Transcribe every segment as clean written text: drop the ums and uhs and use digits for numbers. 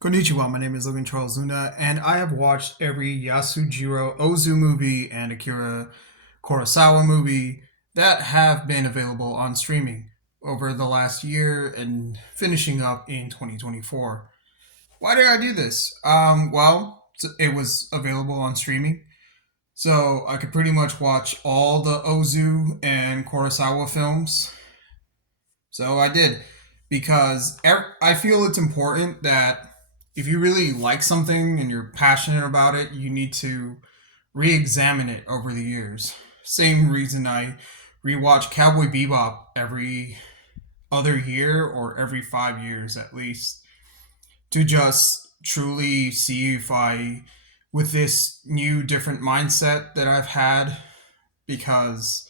Konnichiwa, my name is Logan Charles Luna, and I have watched every Yasujiro Ozu movie and Akira Korisawa movie that have been available on streaming over the last year and finishing up in 2024. Why did I do this? It was available on streaming, so I could pretty much watch all the Ozu and Kurosawa films. So I did because I feel it's important that if you really like something and you're passionate about it, you need to re-examine it over the years. Same reason I rewatch Cowboy Bebop every other year or every 5 years at least to just truly see if I, with this new different mindset that I've had, because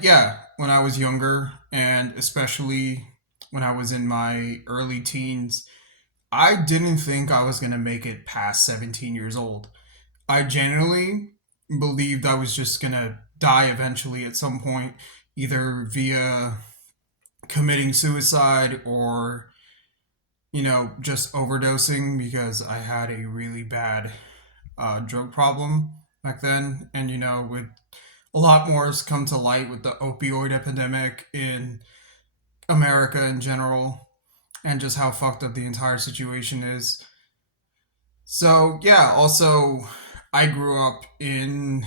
yeah, when I was younger and especially when I was in my early teens, I didn't think I was going to make it past 17 years old. I genuinely believed I was just going to die eventually at some point, either via committing suicide or, just overdosing because I had a really bad drug problem back then. And, with a lot more has come to light with the opioid epidemic in America in general and just how fucked up the entire situation is. So, yeah, also, I grew up in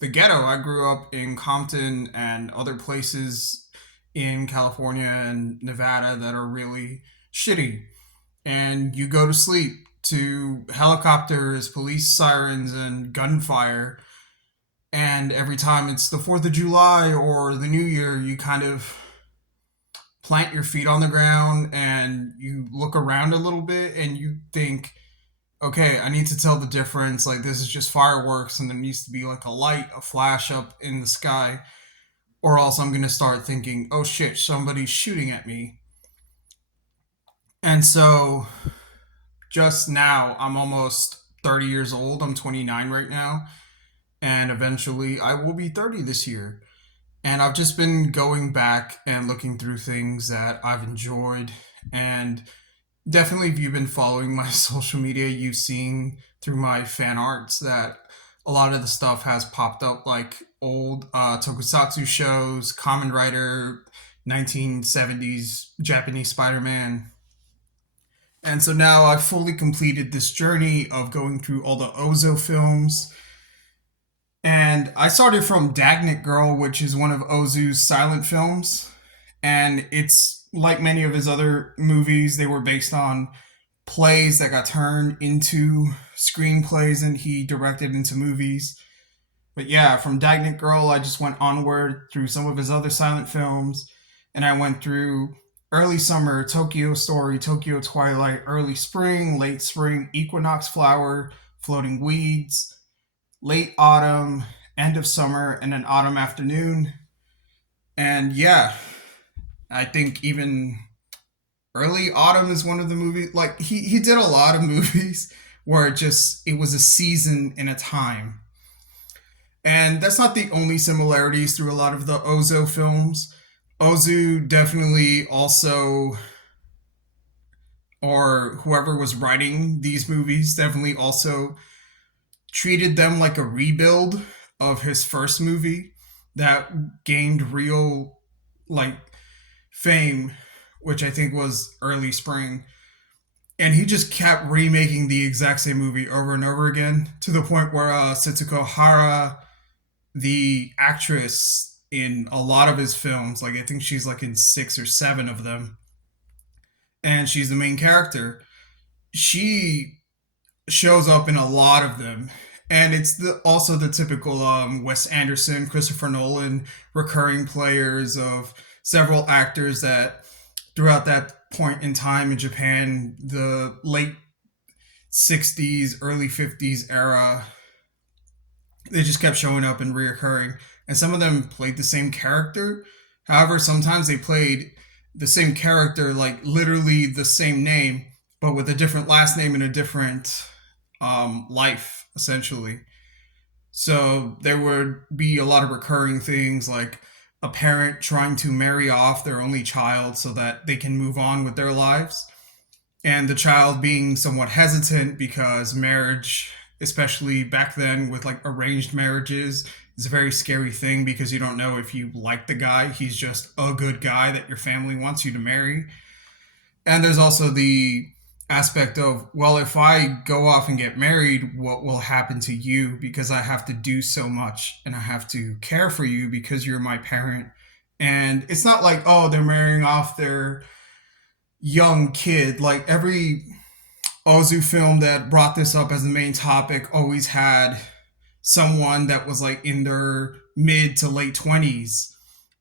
the ghetto. I grew up in Compton and other places in California and Nevada that are really shitty. And you go to sleep to helicopters, police sirens, and gunfire. And every time it's the 4th of July or the New Year, you kind of plant your feet on the ground and you look around a little bit and you think, okay, I need to tell the difference. Like, this is just fireworks and there needs to be like a light, a flash up in the sky. Or else I'm going to start thinking, oh shit, somebody's shooting at me. And so just now, I'm almost 30 years old. I'm 29 right now. And eventually I will be 30 this year. And I've just been going back and looking through things that I've enjoyed. And definitely, if you've been following my social media, you've seen through my fan arts that a lot of the stuff has popped up, like old tokusatsu shows, Kamen Rider, 1970s Japanese Spider-Man. And so now I've fully completed this journey of going through all the Ozo films. And I started from Dagnit Girl, which is one of Ozu's silent films. And it's like many of his other movies, they were based on plays that got turned into screenplays and he directed into movies. But yeah, from Dagnit Girl, I just went onward through some of his other silent films. And I went through Early Summer, Tokyo Story, Tokyo Twilight, Early Spring, Late Spring, Equinox Flower, Floating Weeds, Late Autumn, End of Summer, and then Autumn Afternoon. And yeah, I think even Early Autumn is one of the movies. Like, he did a lot of movies where it was a season and a time. And that's not the only similarities through a lot of the Ozo films. Ozu definitely also, or whoever was writing these movies, definitely also treated them like a rebuild of his first movie that gained real, like, fame, which I think was Early Spring. And he just kept remaking the exact same movie over and over again to the point where Setsuko Hara, the actress in a lot of his films, like I think she's like in 6 or 7 of them, and she's the main character. She shows up in a lot of them, and it's also the typical Wes Anderson, Christopher Nolan recurring players of several actors that throughout that point in time in Japan, the late 60s, early 50s era, they just kept showing up and reoccurring. And some of them played the same character. However, sometimes they played the same character, like literally the same name, but with a different last name and a different life, essentially. So there would be a lot of recurring things like a parent trying to marry off their only child so that they can move on with their lives. and the child being somewhat hesitant because marriage, especially back then with like arranged marriages, is a very scary thing because you don't know if you like the guy. He's just a good guy that your family wants you to marry. And there's also the aspect of, well, if I go off and get married, what will happen to you? Because I have to do so much and I have to care for you because you're my parent. And it's not like, oh, they're marrying off their young kid. Like every Ozu film that brought this up as the main topic always had someone that was like in their mid to late 20s,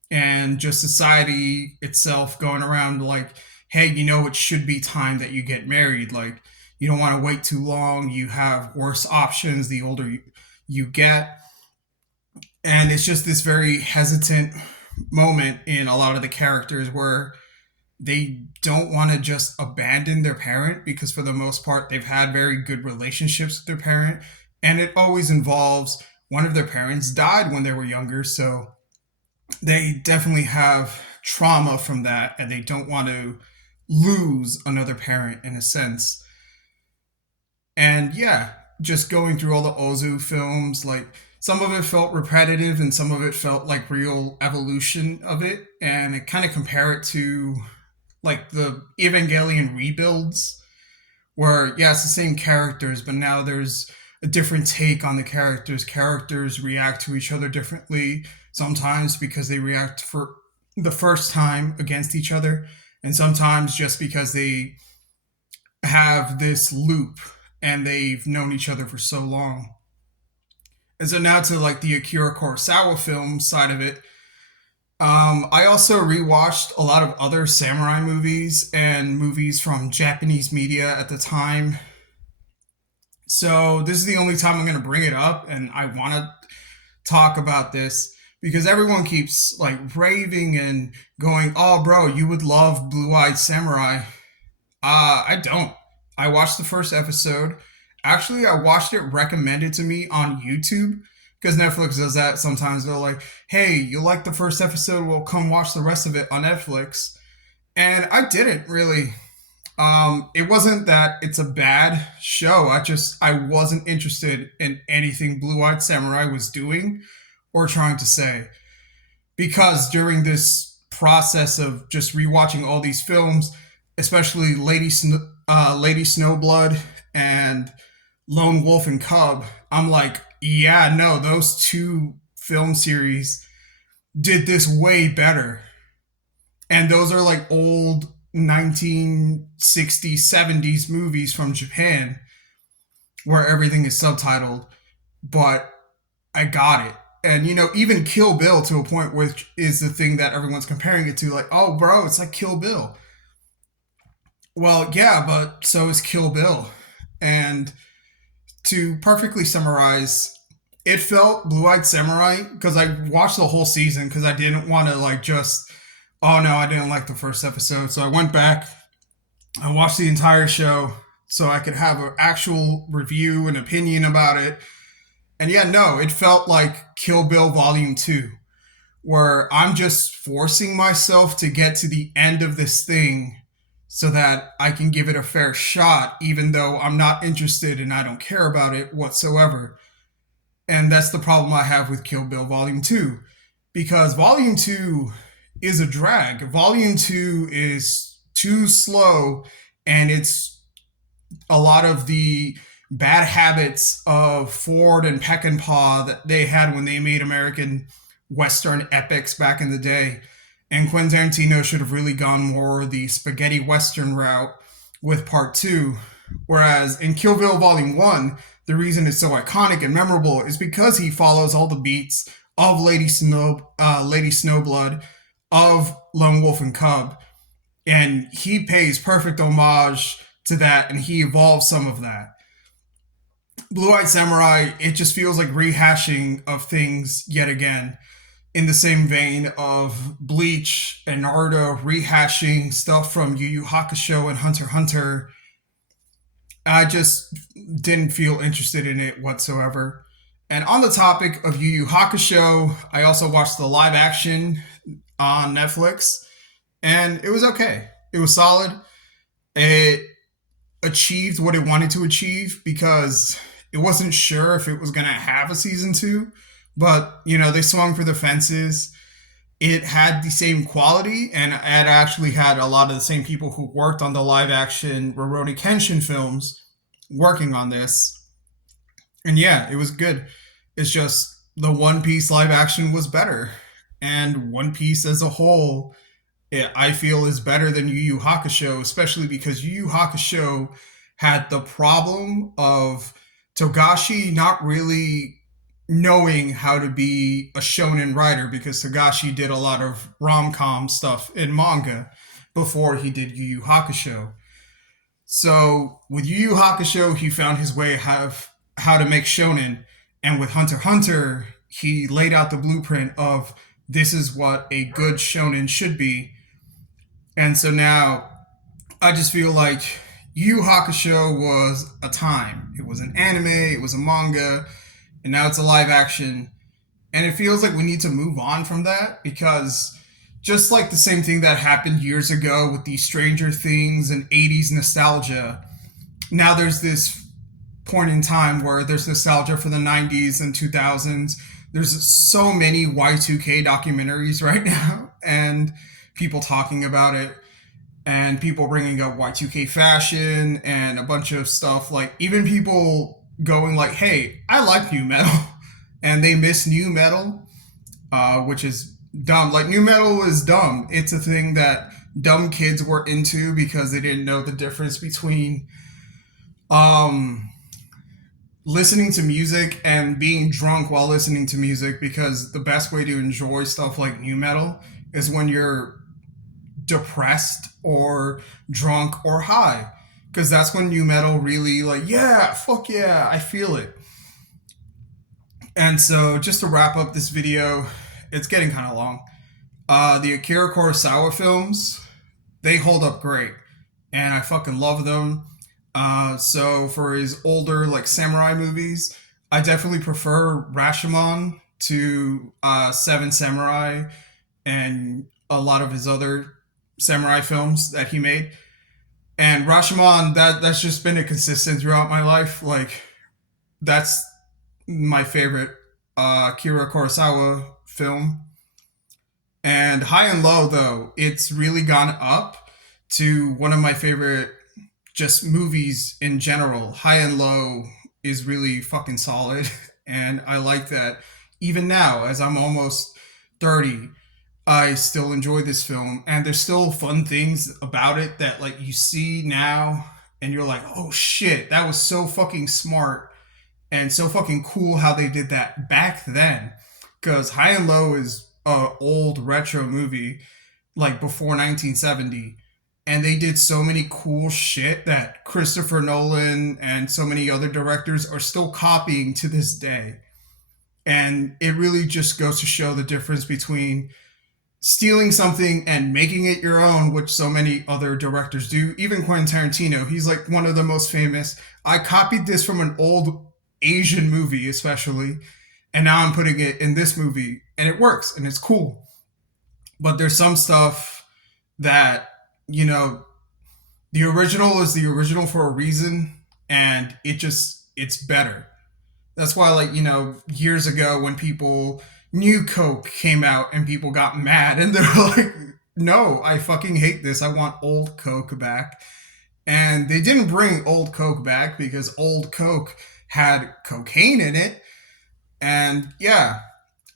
and just society itself going around like, hey, it should be time that you get married. Like, you don't want to wait too long. You have worse options the older you get. And it's just this very hesitant moment in a lot of the characters where they don't want to just abandon their parent because for the most part they've had very good relationships with their parent, and it always involves one of their parents died when they were younger, so they definitely have trauma from that and they don't want to lose another parent in a sense. And yeah, just going through all the Ozu films, like some of it felt repetitive and some of it felt like real evolution of it, and it kind of compare it to like the Evangelion rebuilds, where yeah, it's the same characters, but now there's a different take on the characters. Characters react to each other differently, sometimes because they react for the first time against each other, and sometimes just because they have this loop and they've known each other for so long. And so now to like the Akira Kurosawa film side of it, I also rewatched a lot of other samurai movies and movies from Japanese media at the time. So this is the only time I'm going to bring it up, and I want to talk about this because everyone keeps like raving and going, "Oh, bro, you would love Blue Eyed Samurai." I don't. I watched the first episode. Actually, I watched it recommended to me on YouTube because Netflix does that sometimes. They're like, "Hey, you like the first episode? Well, come watch the rest of it on Netflix." And I didn't really. It wasn't that it's a bad show. I wasn't interested in anything Blue Eyed Samurai was doing or trying to say, because during this process of just rewatching all these films, especially Lady Snowblood and Lone Wolf and Cub, I'm like, yeah, no, those two film series did this way better. And those are like old 1960s, 70s movies from Japan where everything is subtitled, but I got it. And even Kill Bill, to a point, which is the thing that everyone's comparing it to, like, oh, bro, it's like Kill Bill. Well, yeah, but so is Kill Bill. And to perfectly summarize, it felt Blue Eyed Samurai because I watched the whole season because I didn't want to like just, oh no, I didn't like the first episode. So I went back, I watched the entire show so I could have an actual review and opinion about it. And yeah, no, it felt like Kill Bill Volume 2, where I'm just forcing myself to get to the end of this thing so that I can give it a fair shot, even though I'm not interested and I don't care about it whatsoever. And that's the problem I have with Kill Bill Volume 2. Because Volume 2 is a drag. Volume 2 is too slow, and it's a lot of the bad habits of Ford and Peckinpah that they had when they made American Western epics back in the day. And Quentin Tarantino should have really gone more the spaghetti Western route with part 2. Whereas in Kill Bill Volume 1, the reason it's so iconic and memorable is because he follows all the beats of Lady Snowblood, of Lone Wolf and Cub, and he pays perfect homage to that, and he evolves some of that. Blue Eyed Samurai, it just feels like rehashing of things yet again, in the same vein of Bleach and Naruto rehashing stuff from Yu Yu Hakusho and Hunter x Hunter. I just didn't feel interested in it whatsoever. And on the topic of Yu Yu Hakusho, I also watched the live action on Netflix, and it was okay. It was solid. It achieved what it wanted to achieve because it wasn't sure if it was going to have a season two. But, they swung for the fences. It had the same quality, and it actually had a lot of the same people who worked on the live action Rurouni Kenshin films working on this. And yeah, it was good. It's just the One Piece live action was better. And One Piece as a whole, I feel is better than Yu Yu Hakusho, especially because Yu Yu Hakusho had the problem of Togashi not really knowing how to be a shonen writer because Togashi did a lot of rom-com stuff in manga before he did Yu Yu Hakusho. So with Yu Yu Hakusho, he found his way how to make shonen, and with Hunter x Hunter, he laid out the blueprint of this is what a good shonen should be. And so now I just feel like Yu Yu Hakusho was a time. It was an anime, it was a manga, and now it's a live action. And it feels like we need to move on from that because just like the same thing that happened years ago with the Stranger Things and 80s nostalgia, now there's this point in time where there's nostalgia for the 90s and 2000s. There's so many Y2K documentaries right now and people talking about it and people bringing up Y2K fashion and a bunch of stuff, like even people going like, hey, I like new metal and they miss new metal, which is dumb. Like new metal is dumb. It's a thing that dumb kids were into because they didn't know the difference between listening to music and being drunk while listening to music, because the best way to enjoy stuff like new metal is when you're depressed or drunk or high, because that's when new metal really like, yeah, fuck yeah, I feel it. And so just to wrap up this video, it's getting kind of long. The Akira Kurosawa films, they hold up great and I fucking love them. So for his older like samurai movies, I definitely prefer Rashomon to Seven Samurai and a lot of his other samurai films that he made. And Rashomon, that's just been a consistent throughout my life. Like that's my favorite Akira Kurosawa film. And High and Low, though, it's really gone up to one of my favorite just movies in general. High and Low is really fucking solid. And I like that even now, as I'm almost 30, I still enjoy this film. And there's still fun things about it that like you see now and you're like, oh shit, that was so fucking smart and so fucking cool how they did that back then. Because High and Low is a old retro movie, like before 1970. And they did so many cool shit that Christopher Nolan and so many other directors are still copying to this day. And it really just goes to show the difference between stealing something and making it your own, which so many other directors do. Even Quentin Tarantino, he's like one of the most famous. I copied this from an old Asian movie, especially, and now I'm putting it in this movie, and it works, and it's cool. But there's some stuff that, the original is the original for a reason, and it's better. That's why, like, years ago when people New Coke came out and people got mad and they're like, no, I fucking hate this. I want old Coke back. And they didn't bring old Coke back because old Coke had cocaine in it. And yeah,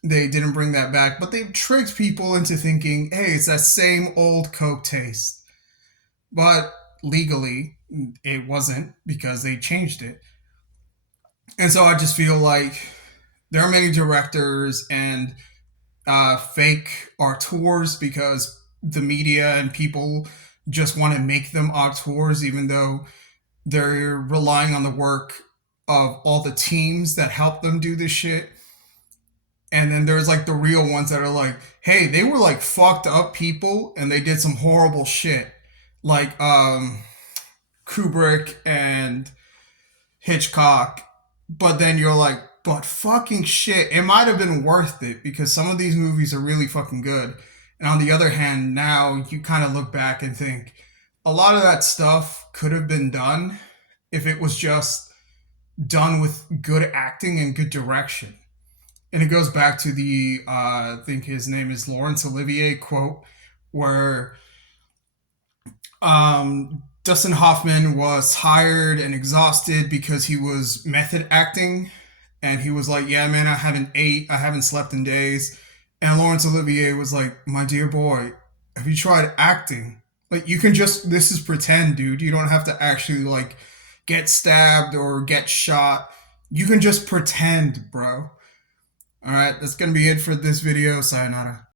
they didn't bring that back, but they tricked people into thinking, hey, it's that same old Coke taste. But legally, it wasn't because they changed it. And so I just feel like there are many directors and fake auteurs because the media and people just want to make them auteurs, even though they're relying on the work of all the teams that help them do this shit. And then there's like the real ones that are like, hey, they were like fucked up people and they did some horrible shit. Like Kubrick and Hitchcock. But then you're like, but fucking shit, it might have been worth it because some of these movies are really fucking good. And on the other hand, now you kind of look back and think a lot of that stuff could have been done if it was just done with good acting and good direction. And it goes back to the I think his name is Laurence Olivier quote, where Dustin Hoffman was tired and exhausted because he was method acting, and he was like, "Yeah, man, I haven't ate, I haven't slept in days." And Laurence Olivier was like, "My dear boy, have you tried acting? Like, you can just this is pretend, dude. You don't have to actually like get stabbed or get shot. You can just pretend, bro." All right, that's gonna be it for this video. Sayonara.